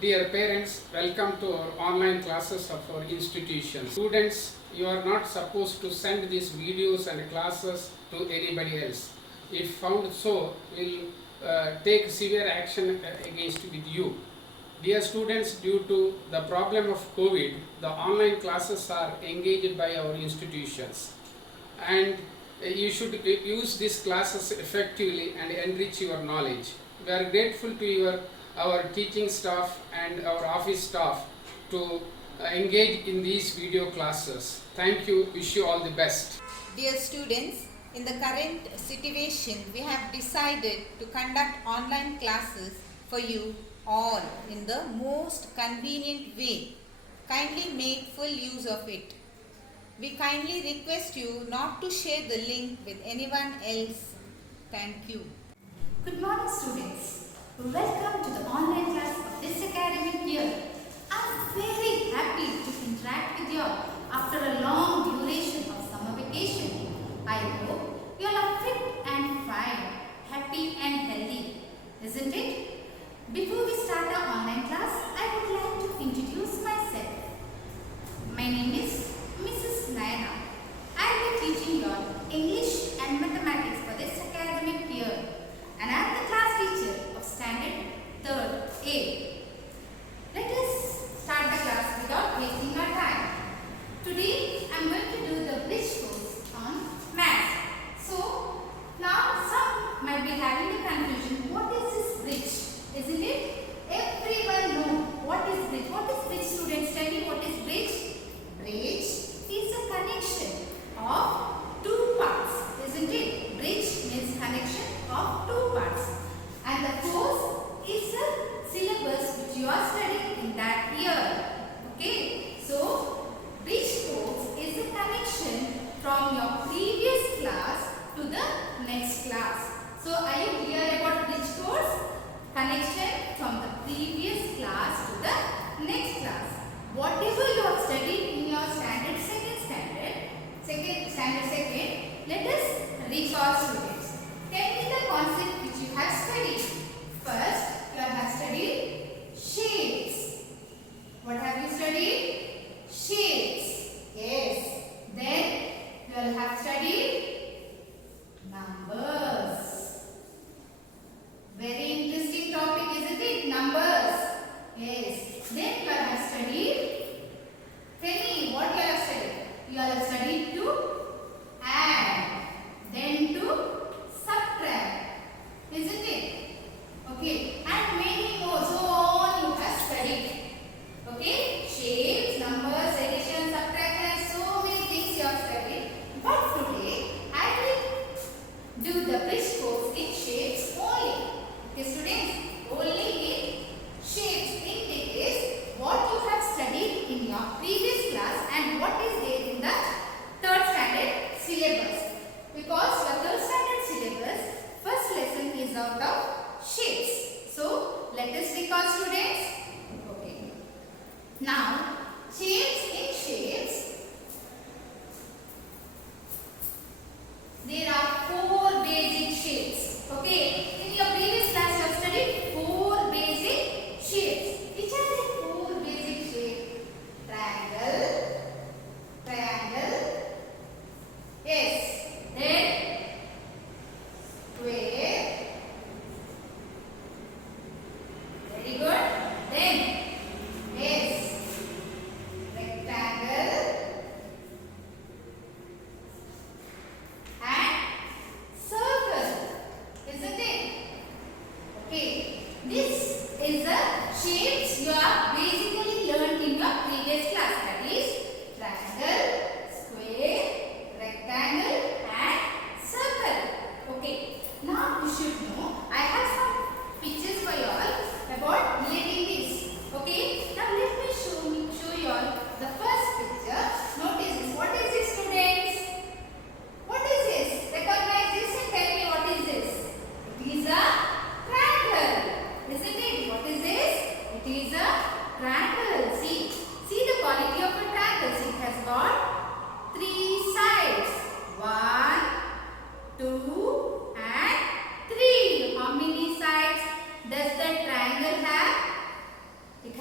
Dear parents, welcome to our online classes of our institution. Students, you are not supposed to send these videos and classes to anybody else. If found so, we'll take severe action against with you. Dear students, due to the problem of COVID, the online classes are engaged by our institutions, and you should use these classes effectively and enrich your knowledge. We are grateful to our teaching staff and our office staff to engage in these video classes. Thank you. Wish you all the best. Dear students, in the current situation, we have decided to conduct online classes for you all in the most convenient way. Kindly make full use of it. We kindly request you not to share the link with anyone else. Thank you. Good morning, students. Welcome to the online class of this academic year. I am very happy to interact with you all after a long duration of summer vacation. I hope you all are fit and fine, happy and healthy, isn't it? Before we start our online class, I would like to introduce myself. My name is Mrs. Nayana. I will be teaching you all English and Mathematics for this academic year, and I am the class teacher of Standard 3rd A. Let us start the class without wasting our time. Today I am going to do the bridge course on maths. So now some might be having a confusion. What is this bridge? Isn't it? Everyone know what is bridge. What is bridge, students? Tell me what is bridge? Bridge is a connection of two parts. Isn't it? Bridge means connection of two parts. And the course is a syllabus which you are studying in that year. Okay. So bridge course is a connection from your previous class to the next class. So are you clear about bridge course? Connection from the previous class to the next class. Whatever you have studied in your standard second, let us recall, students. Tell me the concept which you have studied. First, you have studied shapes. What have you studied? Shapes. Yes. Then you will have studied numbers. Very interesting topic, isn't it? Numbers. Yes. Then you have studied. Tell me what you have studied. You have studied to add, then to subtract, isn't it? Okay. And many more. So on you have studied. Okay. Shapes, numbers, addition, subtraction, so many things you have studied. But today I will do the bridge course in shapes only. Okay, students, only in shapes. In case what you have studied in your previous class and what is there in the third standard syllabus. Because your third standard syllabus first lesson is out of shapes. So let us recall, students. Okay. Now shapes, in shapes there are four basic shapes. Okay. In your previous class you have studied four basic shapes. Which are the four basic shapes? Triangle, triangle, yes, then square, very good, then yes, rectangle and circle, isn't it? Okay, this is the shapes you have basically learned in your previous class, that is triangle, square, rectangle and circle. Okay, now you should know I have some pictures for you all about relating this. Okay, now let me show you all the first picture. Notice this. What is this, students? What is this? Recognize this and tell me what is this. It is a triangle, isn't it? What is this? It is a triangle. See the quality of a triangle. See, it has got three sides. 1, 2 and 3. How many sides does the triangle have? It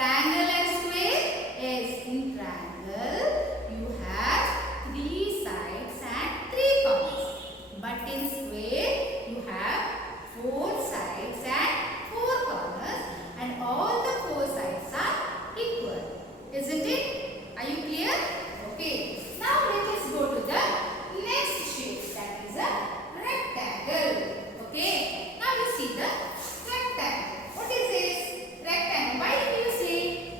triangle and square? Yes, in triangle you have 3 sides and 3 corners. But in square you have 4 sides and 4 corners, and all the 4 sides are equal. Isn't it? Are you clear? Okay. Now let us go to the next shape, that is a rectangle. Okay. Now you see the rectangle. What is this? Rectangle. Why do you say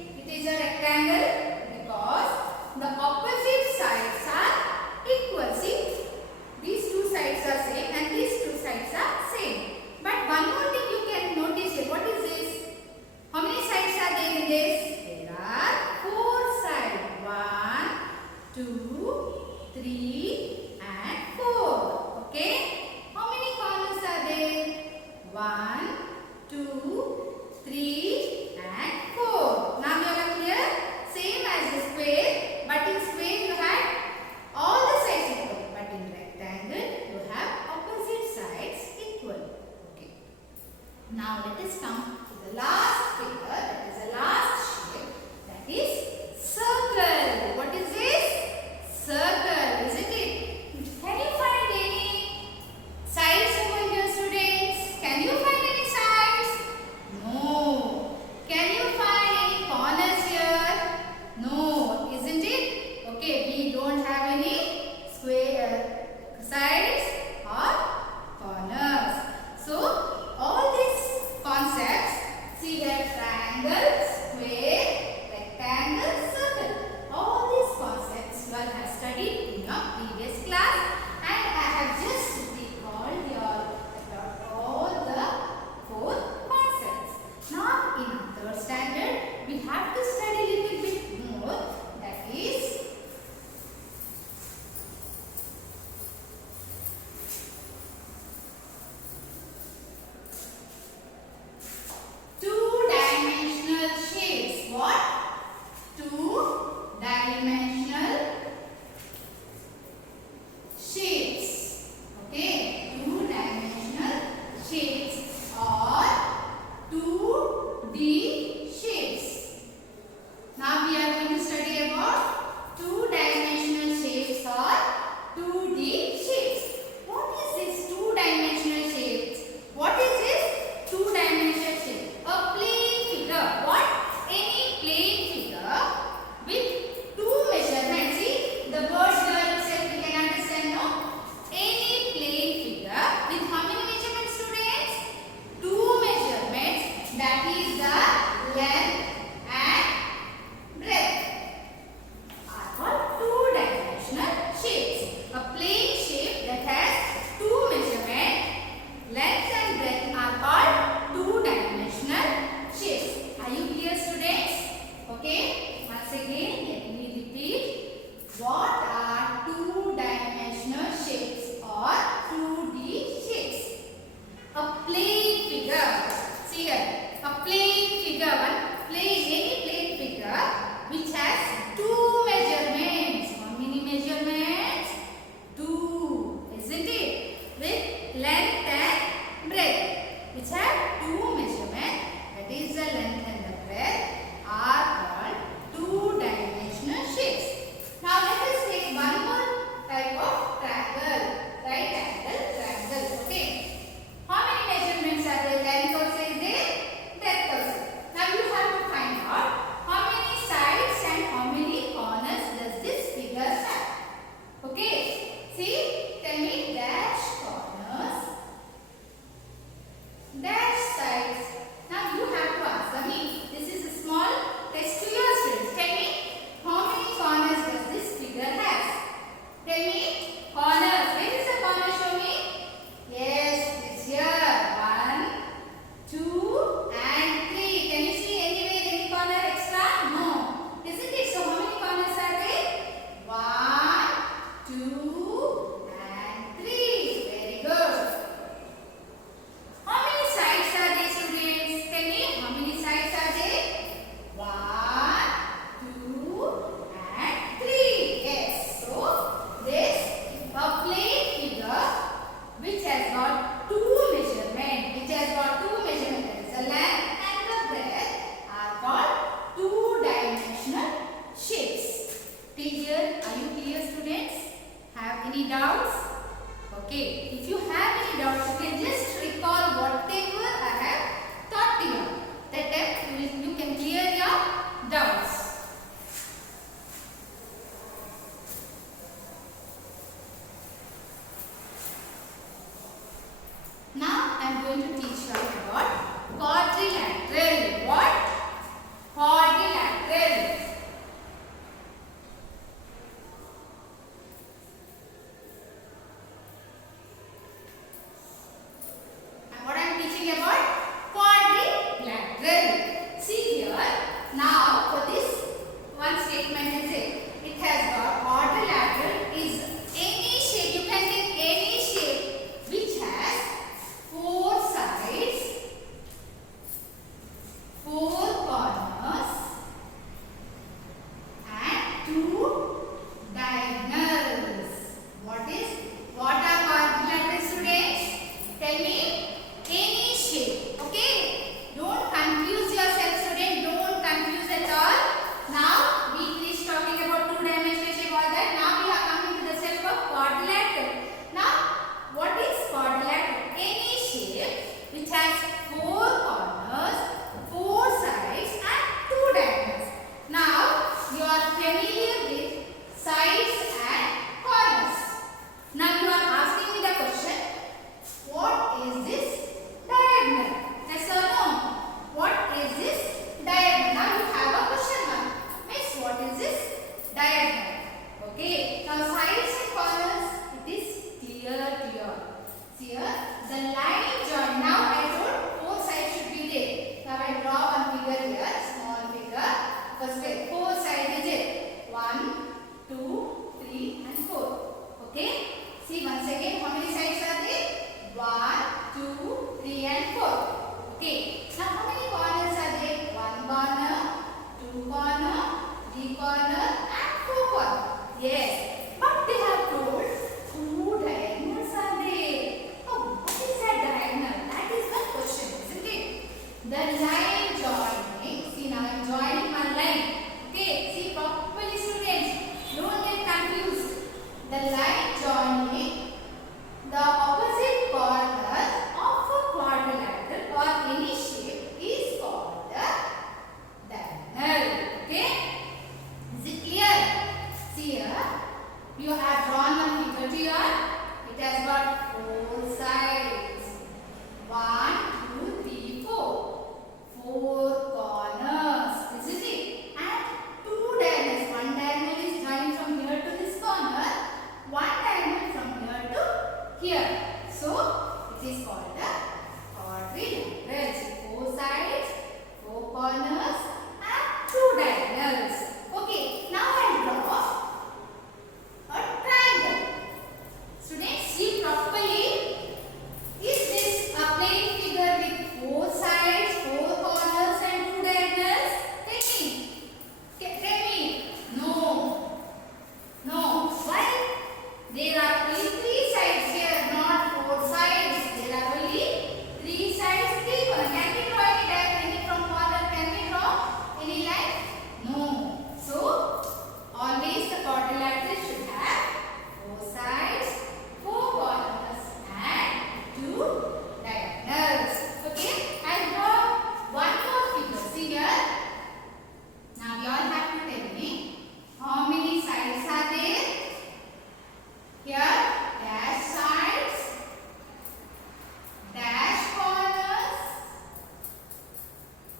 first way. 4 sides is it? 1, 2, 3 and 4. Okay. See once again how many sides are there? 1, 2, 3 and 4. Okay. Now how many corners are there? 1 corner, 2 corner, 3 corner and 4 corner. Yes. But they have told 2 diagonals are there. Oh, what is that diagonal? That is one question, isn't it? The line joining. See now I am joining one line. Okay. See properly students. Don't get confused. The line joining the opposite corner of a quadrilateral or any shape is called the diagonal. Okay? Is it clear? See here, you have drawn one figure here. It has got 4 sides. 1, 2, 3, 4. 4 corners. Isn't it? And 2 diagonals. One diagonal is joining from here to this corner. One diagonal from here to here. So it is called a quadrilateral. See 4 sides, 4 corners and 2 diagonals. Okay, now I draw a triangle. Students, see properly. Is this a plain figure with 4 sides, 4 corners and 2 diagonals? Tell me. No. No. Why? There are only 3 sides here, not 4 sides. There are only 3 sides, 3 corners. Can we draw any diagonal from corner? Can we draw any line? No. So, always the quadrilateral should have 4 sides, 4 corners and 2 diagonals. Okay? I draw one more figure. See here. Now, you all have to tell me how many sides are there? Here, dash sides, dash corners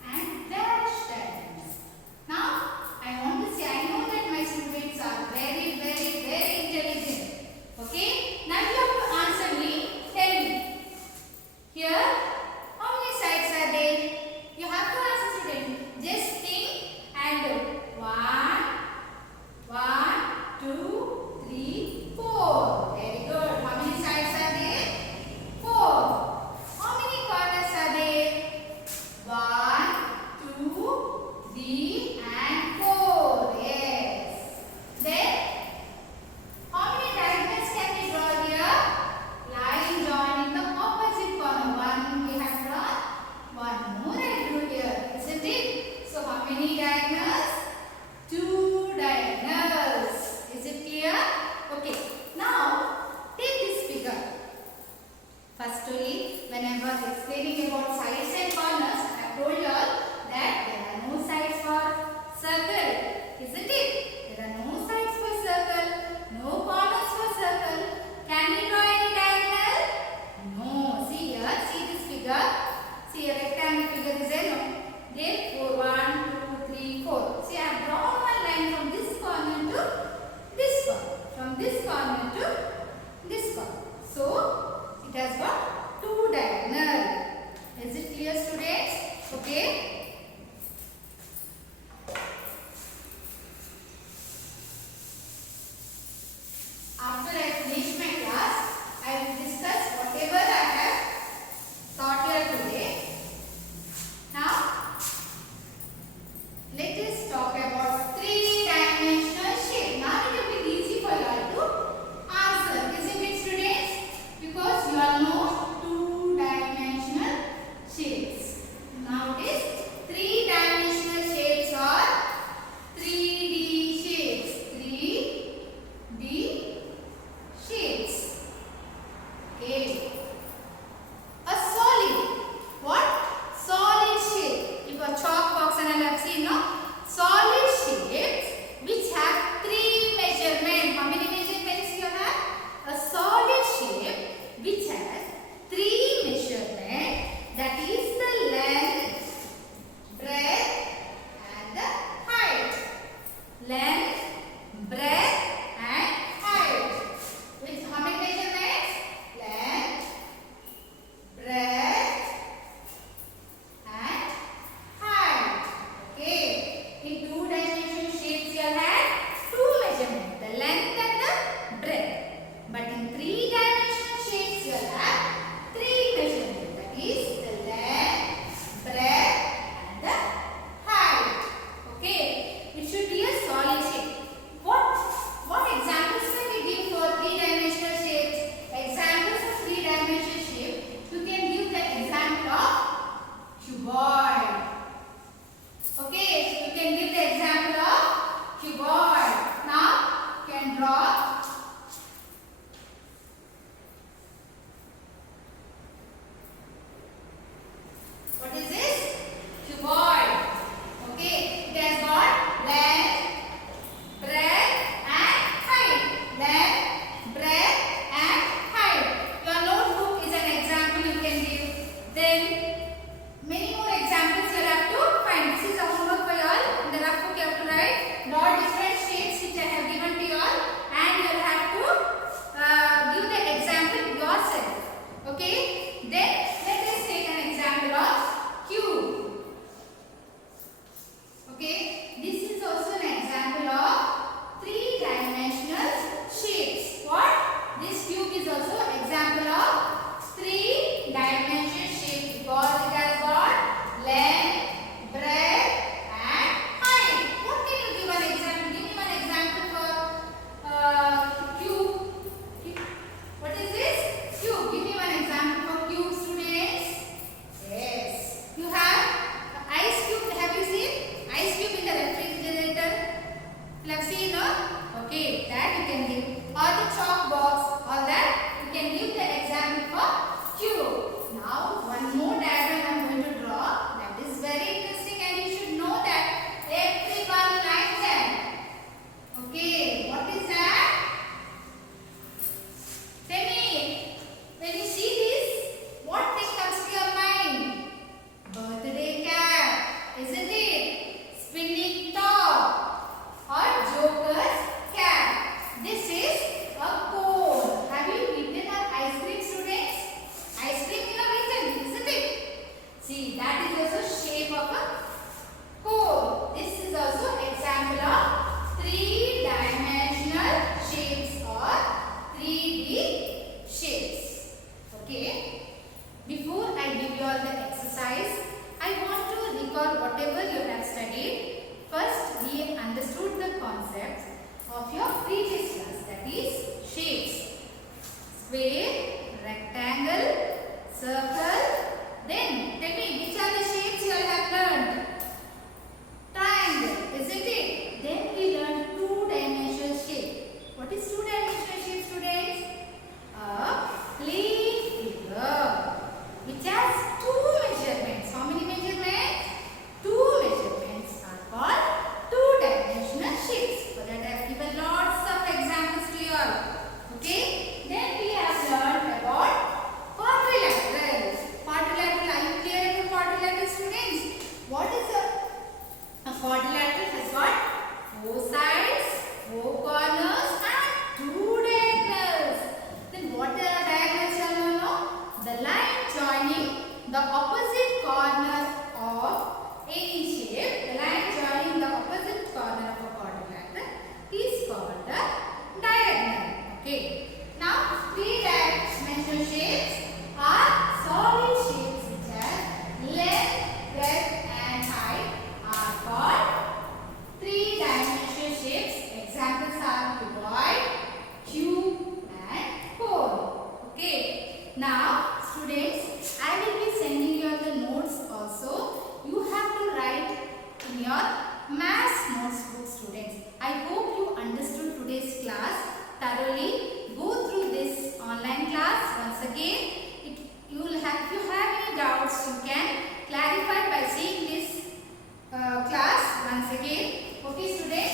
and dash diagonals. Now, I want to say, I know that my students are very, very, very intelligent. Okay? Now, you have to answer me. Tell me. Here, how many sides are there? You have to answer student. Just think and do. 1, 2, 3, 4. Very good. How many sides are there? 4. How many corners are there? 1, 2, 3 and 4. Yes. Then, how many diagonals can we draw here? Line joining the opposite corner. 1 we have drawn. 1 more I drew here. Isn't it? So, how many diagonals? 2 diagonals. Is it clear? Okay. Now, take this figure. Firstly, when I was explaining about sides and corners, I told you all that there are no sides for circle. Isn't it? There are no sides for circle, no corners for circle. Can we draw any diagonal? No. See here, see this figure. See a rectangle figure is there, no? There 1, 2, 3, 4. See, I have drawn one line from this corner to this corner. From this corner to this corner. So, it has got 2 diagonals. Is it clear, students? Okay. After I finish my class, I will discuss whatever I have taught here today. Now, let us talk about 3-dimensional shape. Now it will be easy for you all to answer, isn't it, students? Because you all know 2-dimensional shapes. Nowadays, 3-dimensional shapes are 3D shapes. 3D shapes. Okay. A solid. What? Solid shape. If a chalk box and I have seen, no? Solid shapes which have 3 measurements. How many measurements you have? A solid shape which has 3 measurements. That is the length, breadth and the height. Length, breadth and height. With how many measurements? Length, breadth and height. Okay. In 2 dimensions. your maths notebook, students. I hope you understood today's class thoroughly. Go through this online class once again. If you have any doubts, you can clarify by seeing this class once again. Okay, students.